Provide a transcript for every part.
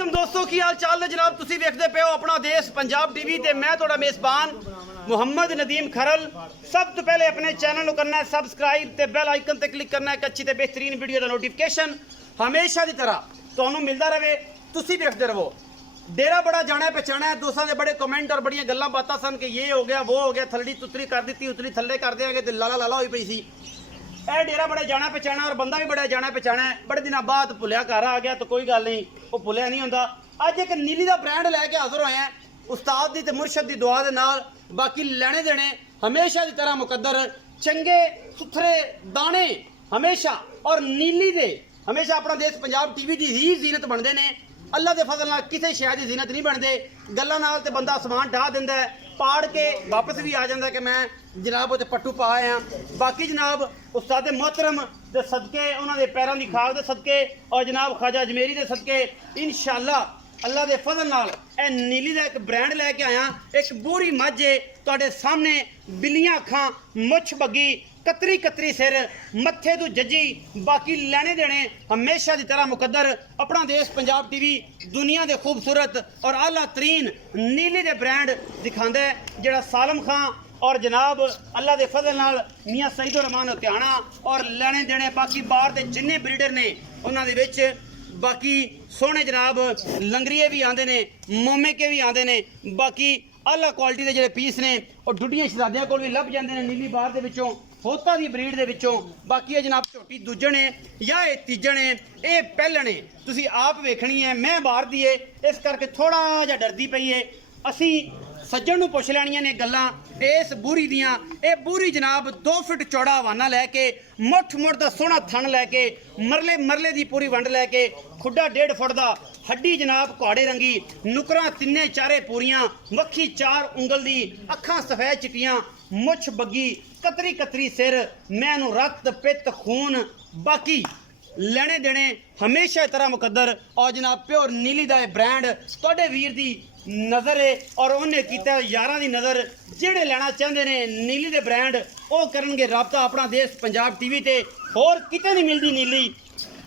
वालेकुम दोस्तों की हाल चाल है जनाब। तुसी देखते पे हो अपना देश पंजाब टीवी ते मैं थोड़ा मेज़बान मुहम्मद नदीम खरल। सब तो पहले अपने चैनल को करना है सबसक्राइब ते बेल आइकन ते क्लिक करना है एक अच्छी ते बेहतरीन वीडियो का नोटिफिकेशन हमेशा की तरह तुहानू मिलता रहे। तुसी देखते रहो। डेरा बड़ा जाना है पहचाना है। दोस्तों के बड़े कमेंट और बड़ियां गल्लां बातां सन कि ये हो गया वो हो गया, थल्ली तुतरी कर दी उतरी थल्ले कर देंगे तो लाला लाला हुई पई सी। ए डेरा बड़ा जाना पहचाना और बंदा भी बड़ा जाना पहचाना है। बड़े दिन बाद भुलिया घर आ गया तो कोई गल नहीं, वो भुलिया नहीं होंदा। अज एक नीली का ब्रांड लैके हाजिर होए हैं उस्ताद दी ते मुर्शद दी दुआ दे नाल। बाकी लेने देने हमेशा की तरह मुकद्दर, चंगे सुथरे दाने हमेशा और नीली दे हमेशा अपना देश पंजाब टीवी की ही जीनत बनते हैं। अल्लाह के फजल नाल किसी शय की जीनत नहीं बनते। गल्लां नाल ते बंदा समान ढा दिंदा है, पाड़ के वापस भी आ जाता है कि मैं जनाब उत्ते पट्टू पा आया। बाकी जनाब उस्ताद मोहतरम दे सदके, उन्होंने पैरों की खाक दे सदके और जनाब ख्वाजा अजमेरी दे सदके इंशाअल्लाह अल्लाह के फजल नाल ए नीली का एक ब्रांड लैके आया। एक बूरी मझ है तुहाडे सामने, बिल्लियां अखां, मुछ बग्गी, कतरी कतरी सिर, मत्थे तो जजी। बाकी लेने देने हमेशा की तरह मुकद्दर। अपना देश पंजाब टीवी दुनिया के खूबसूरत और आला तरीन नीली के ब्रांड दिखाता है, जिहड़ा सालम खां और जनाब अल्लाह के फजल नाल मियाँ सईदुर रहमान हत्याणा और लेने देने बाकी बाहर के जिन्ने ब्रीडर ने उन्होंने विच बाकी सोहने जनाब लंगरीए भी आते हैं, मोमे के भी आते हैं। बाकी आला क्वालिटी के जोड़े पीस ने और डुडियां शहजादियां को भी लभ जाते हैं नीली बाहर के विचों, होता दी ब्रीड दे विचों। बाकी ये जनाब झोटी दूजण है या ये तीजण है, ये पहलण है। तुसी आप वेखनी है, मैं बाहर दी है इस करके थोड़ा जिहा डरदी पई है। असी सज्जण नूं पुछ लैणियां ने गल्लां इस बूरी दियां। ये बूरी जनाब 2 फुट चौड़ा हवाना लैके, मुठ मुठ दा सोहना थन लैके, मरले मरले दी पूरी वंड लैके, खुड्डा 1.5 फुट दा, हड्डी जनाब घोड़े रंगी, नुकरां तिन्ने चारे पूरियां, मक्खी 4 उंगल दी, अखां सफेद चिट्टियां, मुछ बग्गी, कतरी कतरी सिर, मैनू रक्त पित्त खून। बाकी लेने देने हमेशा तरह मुकद्दर और जनाब प्योर नीली का ब्रांड तुहाडे वीर दी नज़र है और उन्हें किया यारां दी नज़र। जिहड़े लेना चाहते हैं नीली के ब्रांड वो करनगे राबता अपना देश पंजाब टीवी ते। होर किते नहीं मिलती नीली।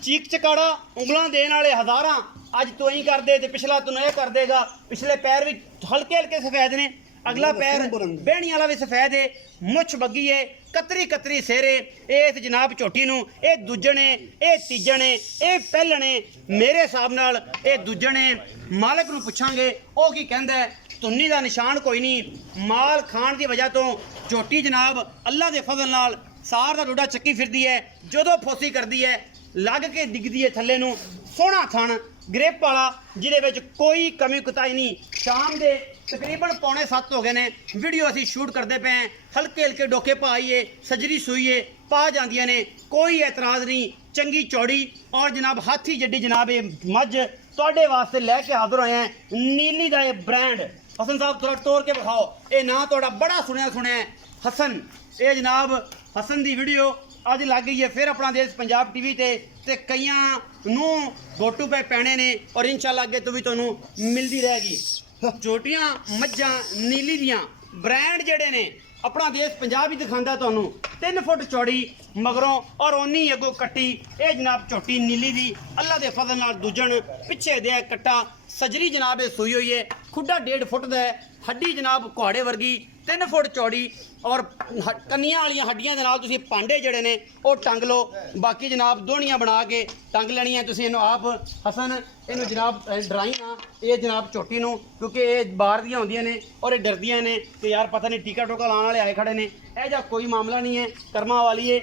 चीक चकाड़ा उंगलों देने वाले हज़ारां अज तो ही कर दे, पिछला तो यह कर देगा। पिछले पैर भी हल्के हल्के सफेद ने, अगला पैर बहनी वाला भी सफेद है, मुछ बग्गी है, कतरी कतरी सिर है। इस जनाब झोटी नूं ये दूजण है, ये तीजण है, ये पहलण है। मेरे हिसाब नाल ये दूजण है। मालक नूं पुछांगे वो की कहंदा है। तुन्नी का निशान कोई नहीं। माल खाण की वजह तो झोटी जनाब अल्लाह के फजल नाल सार का डोडा चक्की फिरदी है। जदों फोसी करदी है लग के डिगदी है थल्ले नूं। सोहना थण ग्रिप वाला जिहदे विच कोई कमी कुताई नहीं। शाम के तकरीबन 6:45 हो गए ने, वीडियो असी शूट करते पे हैं। हल्के हल्के डोके पाइए, सजरी सुईए पा जांदियां ने, कोई एतराज़ नहीं। चंगी चौड़ी और जनाब हाथी जड्डी जनाब ये मझ तुहाडे वास्ते लैके हाजिर होए हैं। नीली का ये ब्रांड हसन साहब थोड़ा तोड़ के विखाओ। ये ना तुहाडा बड़ा सुनिया सुनिया है हसन। ये जनाब हसन की वीडियो अज लग गई है फिर अपना देश पंजाब टीवी ते कईयां नूं गोटू पे पैने ने और इंशाल्लाह अगे तो भी तुहानूं मिलती रहेगी। झोटियां मझां नीली दियां ब्रांड जिहड़े ने अपना देश पंजाब ही दिखांदा तुहानूं। 3 फुट चौड़ी मगरों और उन्नी अगों कट्टी। ये जनाब झोटी नीली दी अल्लाह के फजल नाल दूजण, पिछे दे कट्टा, सजरी जनाब ये सूई हुई है, खुड्डा 1.5 फुट दा है, हड्डी जनाब घोड़े वर्गी 3 फुट चौड़ी और कन्नियां वालियां हड्डियां दे नाल तुसीं पांडे जड़े ने वो टंग लो। बाकी जनाब दोहनियां बना के टंग लैनियां तुसीं। इन्हूं आप हसन इन्हूं जनाब डराई ना ये जनाब झोटी नूं, क्योंकि ये बाहर दियां होंदियां ने और ये डरदियां ने कि यार पता नहीं टीका टोका लाने वाले आए खड़े ने। यह जा कोई मामला नहीं है, कर्मा वाली है।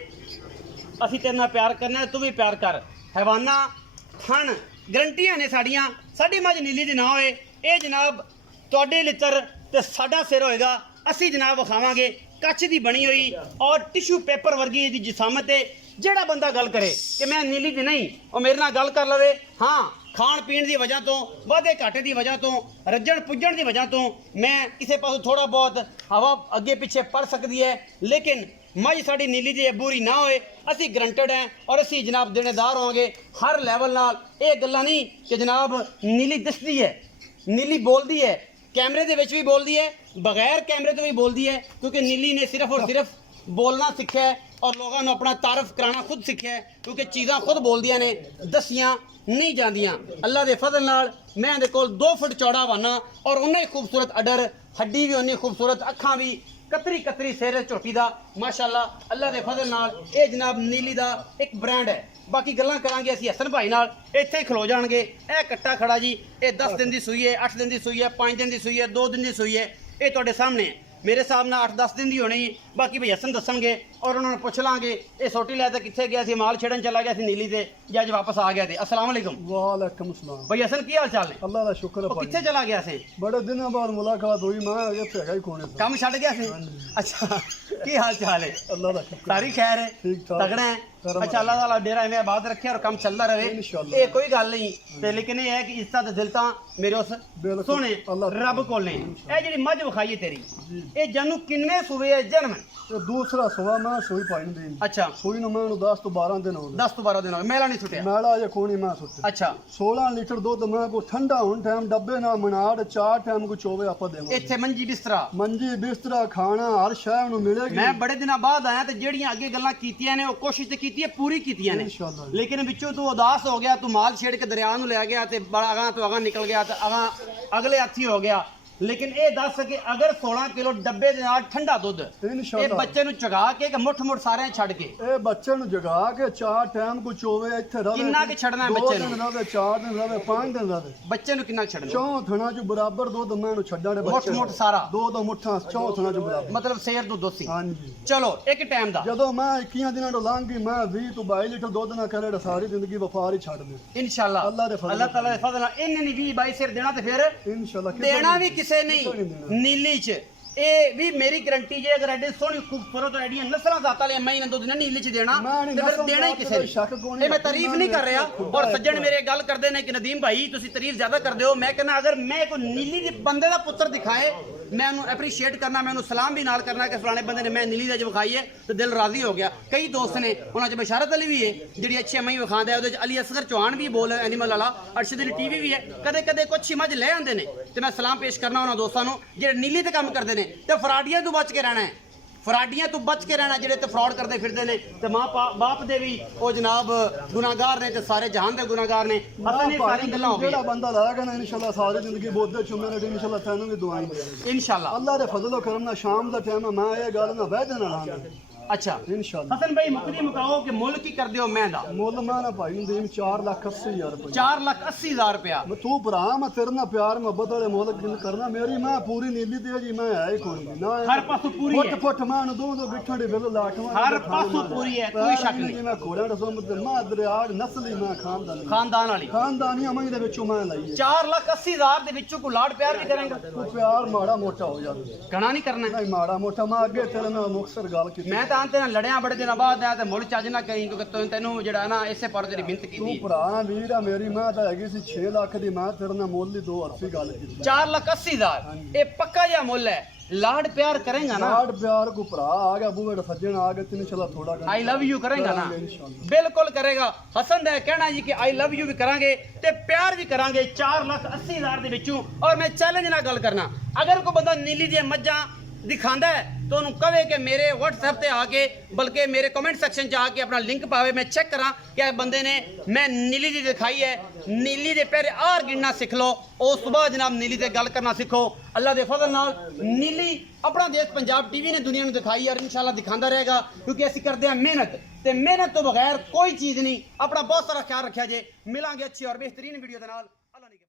असीं तेरे नाल प्यार करना, तू भी प्यार कर। हैवाना थन गरंटियां ने साड़ियां। साडी मझ नीली दी ना होए, ये जनाब तुहाडे लित्तर ते साडा सिर होएगा। असी जनाब विखावांगे कच्छ की बनी हुई और टिशू पेपर वर्गी इसकी जिसामत है। जिहड़ा बंदा गल करे कि मैं नीली दी नहीं, और मेरे नाल गल कर लवे। हाँ, खाण पीण की वजह तो, वाधे घाटे की वजह तो, रज्जण पुज्जण की वजह तो मैं किसी पासों थोड़ा बहुत हवा अगे पिछे पड़ सकती है, लेकिन मझ साड़ी नीली दी बूरी ना होए असी गरंटेड हैं और असी जनाब देनेदार होंगे हर लैवल नाल। ये गल्लां नहीं कि जनाब नीली दिसदी है, नीली बोलदी है, कैमरे दे विच भी बोलदी है, बगैर कैमरे तो भी बोलदी है, क्योंकि नीली ने सिर्फ और सिर्फ बोलना सीखा है और लोगों ने अपना तारफ कराना खुद सीखा है, क्योंकि चीज़ां खुद बोलदियां ने, दसियां नहीं जांदियां। अल्लाह के फजल नाल मैं दे कोल 2 फुट चौड़ा वाना और उन्हें खूबसूरत अडर हड्डी भी उन्नी खूबसूरत अखा भी कतरी कतरी सेरे झोटी दा माशाअल्लाह अल्लाह दे फजल नाल ये जनाब नीली दा एक ब्रांड है। बाकी गल्लां करांगे असीं हसन भाई नाल इत्थे ही खलो जाणगे। ए कट्टा खड़ा जी ये 10 दिन दी सूई है 8 दिन दी सूई है 5 दिन दी सूई है 2 दिन दी सूई है ये तुहाडे सामने है। मेरे हिसाब नाल 8-10 दिन दी होनी बाकी भाई हसन दसणगे और उन्होंने पुछ लांगे ये सोटी लै कित्थे गया सी माल छेड़न चला गया सी नीली ते या अज वापस आ गया थे। अस्सलाम वालेकुम। वालेकुम सलाम भाई हसन की हाल चाल है? अल्लाह का शुक्र है वो कित्थे चला गया सी? बड़े दिनों बाद मुलाकात हुई मैं इत्थे हैगा ही कोने से काम छड़ गया सी? अच्छा की हाल चाल है? अल्लाह का शुक्र सारी खैर है ठीक ठाक तगड़ा है? अच्छा अल्लाह ताला डेरा में आबाद रखे और काम चलता रहे इंशाअल्लाह। ये कोई गल नहीं ते लेकिन ये है कि इज्जत दिलता मेरे उस बिल्कुल। सोने अल्लाह रब कोल ने ये जेडी मझ विखाई है तेरी ये जानू किन्ने सूबे है जन्म? ते दूसरा सुबह मैं सोई पाई दी अच्छा सोई नु मैं 10 तो 12 दिन हो गए 10 तो 12 दिन हो गए मेला नहीं छुटिया? मैला जे कोनी मैं सुते अच्छा 16 लीटर दूध मैं को ठंडा हुन टाइम डब्बे ना मनाड़ 4 टाइम को चोवे आपा देवा इत्थे मंजी बिस्तरा मंजी बिस्तरा खाना हर शय नु मिलेगी। मैं बड़े दिनों बाद आया ते जेड़ियां अगे गल्लां कीतियां ने वो कोशिश ते कीती है पूरी कीतियां ने इंशाअल्लाह लेकिन विचों तू उदास हो गया तू माल छेड़ के दरिया नु ले गया ते बड़ा अगां तो अगां निकल गया ते अगां अगले हाथी हो गया। लेकिन ये दस कि अगर 16 किलो डब्बे दे नाल ठंडा दुध ये इंशाअल्लाह बच्चे नु चगा के मुठ मुठ सारे छड़ के ए बच्चे नु जगा के 4 टाइम को चोवे इत्थे रवे किन्ना के छड़ना है बच्चे 2 नु? दिन रवे 4 दिन रवे 5 दिन रवे बच्चे नु किन्ना छड़ना? चौं थना जो बराबर दूध मैं नु छड्डा ने मुठ मुठ सारा दो दो मुठा चौं थना जो बराबर मतलब शेर दूध दोसी। हां जी चलो एक टाइम दा ਜਦੋਂ ਮੈਂ 21 ਦਿਨਾਂ ਤੋਂ ਲੰਘ ਗਈ ਮੈਂ 20 ਤੋਂ 22 ਲੀਟਰ ਦੁੱਧ ਨਾ ਕਰੇ ਸਾਰੀ ਜ਼ਿੰਦਗੀ ਵਫਾਰ ਹੀ ਛੱਡ ਦੇ इंशाल्लाह अल्लाह दे फजल अल्लाह ताला दे फजल नाल इन्ने नहीं 20 22 सिर देना ते फिर इंशाल्लाह देना भी किसे किसे नहीं नहीं नीली च ये भी मेरी गारंटी जे अगर एडी सोहनी खूबसूरत एडियां नस्लां जाता ले मैं इन्हां दुध ने नीली च देना मैं नहीं ते फिर नस्ल देना ही जात किसे कोई शक कोई नहीं। नहीं ये मैं तारीफ नहीं कर रहा और सज्जन मेरे गल करदे ने कि नदीम भाई तुसी तारीफ ज्यादा करदे हो मैं कहना अगर मैं कोई नीली दे बंदे दा पुत्र दिखाए मैं उन्हें एप्रीशिएट करना मैं उन्हें सलाम भी नाल करना कि फलाने बंदे ने मैं नीली दा जब विखाई है तो दिल राजी हो गया। कई दोस्त ने उन्हां च बशारत अली भी है जिहड़ी अच्छी मई विखांदा है उहदे च अली असगर चौहान भी बोल एनिमल वाला अरशद अली टीवी भी है कदे कदे कुछ मझ ले आंदे ने ते मैं सलाम पेश करना उन्हां दोस्तां नूं जिहड़े नीली ते काम करदे ने ते फराडियां तो बच के रहना है फराडियां तो बच के रहना जेडे ते फ्रॉड करते फिरदे ने ते मां बाप दे भी ओ जनाब गुनाहगार ने ते सारे जहान दे गुनाहगार ने हसन सारी गल्लां हो ਜਿਹੜਾ गई ਬੰਦਾ ਲਾਏਗਾ ਨਾ ਇਨਸ਼ਾਅੱਲਾ ਸਾਰੀ ਜ਼ਿੰਦਗੀ ਬੋਧੇ ਚੁੰਮੇ ਨੇ ਇਨਸ਼ਾਅੱਲਾ ਤੈਨੂੰ ਵੀ ਦੁਆਈ ਦੇਵਾਂਗੇ इंशाल्लाह। ਅੱਲਾਹ ਦੇ ਫਜ਼ਲ ਔਰ ਕਰਮ ਨਾਲ ਸ਼ਾਮ ਦਾ ਟਾਈਮ ਮੈਂ ਇਹ ਗੱਲ ਨਾ ਵਹਿ ਦੇਣਾ ਲਾਂਗਾ अच्छा इंशाअल्लाह हसन भाई मुकदी मुकाओ कि मुल की कर दियो मैं दा ਮੁੱਲ ਮੈਂ ਨਾ ਭਾਈ ਨੂੰ ਦੇਮ 4,80,000 ਰੁਪਏ 4,80,000 रुपया ਤੂੰ ਭਰਾ ਮੈਂ ਤੇਰੇ ਨਾਲ ਪਿਆਰ ਮੁਹੱਬਤ ਵਾਲੇ ਮੁੱਲ ਕਿਨ ਕਰਨਾ ਮੇਰੀ ਮਾਂ ਪੂਰੀ ਨੀਲੀ ਤੇ ਜੀ ਮੈਂ ਹੈ ਹੀ ਕੋਈ ਨਹੀਂ ਨਾ हर पासों पूरी ਫੁੱਟ है ਫੁੱਟ ਮਾਂ ਨੂੰ ਦੋ ਬਿੱਠਾਂ ਦੇ ਬਿੱਲ ਲਾਟਵਾਂ हर पासों पूरी है कोई शक नहीं ਮੈਂ ਘੋੜਿਆਂ ਦਾ ਸਮਝ ਤੇ ਮਾਂ ਦਰਿਆ ਨਸਲੀ ਮੈਂ ਖਾਨਦਾਨੀ खानदान वाली ਖਾਨਦਾਨੀ ਅਮਨ ਦੇ ਵਿੱਚੋਂ ਮੈਂ ਲਈ 4,80,000 ਦੇ ਵਿੱਚੋਂ ਕੋ ਲਾਡ ਪਿਆਰ ਵੀ ਕਰੇਗਾ ਤੂੰ ਪਿਆਰ ਮਾੜਾ ਮੋਟਾ ਹੋ ਜਾਂਦਾ ਗਣਾ ਨਹੀਂ ਕਰਨਾ ਨਹੀਂ ਮਾੜਾ ਮੋਟਾ ਮੈਂ ਅੱਗੇ ਤੇਰੇ ਨਾਲ ਮੁਕਸਰ ਗੱਲ ਕੀਤੀ ਮੈਂ ਤਾਂ ਅੰਤੇ ਨਾਲ ਲੜਿਆ ਬੜੇ ਦਿਨਾਂ ਬਾਅਦ ਆਇਆ ਤੇ ਮੁੱਲ ਚੱਜ ਨਾ ਕਰੀ ਕਿਉਂਕਿ ਤੈਨੂੰ ਜਿਹੜਾ ਨਾ ਇਸੇ ਪਰ ਤੇਰੀ ਮਿਹਨਤ ਤੂੰ ਕੀਤੀ ਭਰਾ ਵੀਰ ਆ ਮੇਰੀ ਮਾਂ ਤਾਂ ਹੈਗੀ ਸੀ 6 ਲੱਖ ਦੀ ਮੈਂ ਤੇਰੇ ਨਾਲ ਮੁੱਲ ਦੀ 2 ਅਰਸੀ ਗੱਲ ਕੀਤੀ 4,80,000 ਇਹ ਪੱਕਾ ਜਿਹਾ ਮੁੱਲ ਹੈ ਲਾਡ ਪਿਆਰ ਕਰੇਗਾ ਨਾ ਲਾਡ ਪਿਆਰ ਕੋ ਭਰਾ ਆ ਗਿਆ ਬੂਹੇ ਦਾ ਸੱਜਣ ਆ ਗਿਆ ਤੈਨੂੰ ਇਨਸ਼ਾਅੱਲਾ ਥੋੜਾ आई लव यू करेगा ना इंशाअल्लाह। बिल्कुल करेगा। हसन दा कहना जी कि आई लव यू भी करांगे ते प्यार भी करांगे 4,80,000 दे विचों। और मैं चैलेंज ना गल करना अगर कोई बंदा नीली दी मज्जां दिखांदा है तो उन्होंने कहे कि मेरे WhatsApp ते आके बल्कि मेरे कमेंट सेक्शन च आके अपना लिंक पावे मैं चेक करा कि बंदे ने मैं नीली दी दिखाई है नीली दे पैरे आर गिनना सीख लो उस सुबह जनाब नीली ते गल करना सीखो अल्लाह दे फजल नाल नीली अपना देश पंजाब टीवी ने दुनिया में दिखाई और इंशाल्लाह दिखांदा रहेगा क्योंकि असीं करदे हां मेहनत ते मेहनत तो बगैर कोई चीज़ नहीं। अपना बहुत सारा ख्याल रखा जे मिलांगे अच्छी और बेहतरीन वीडियो दे नाल।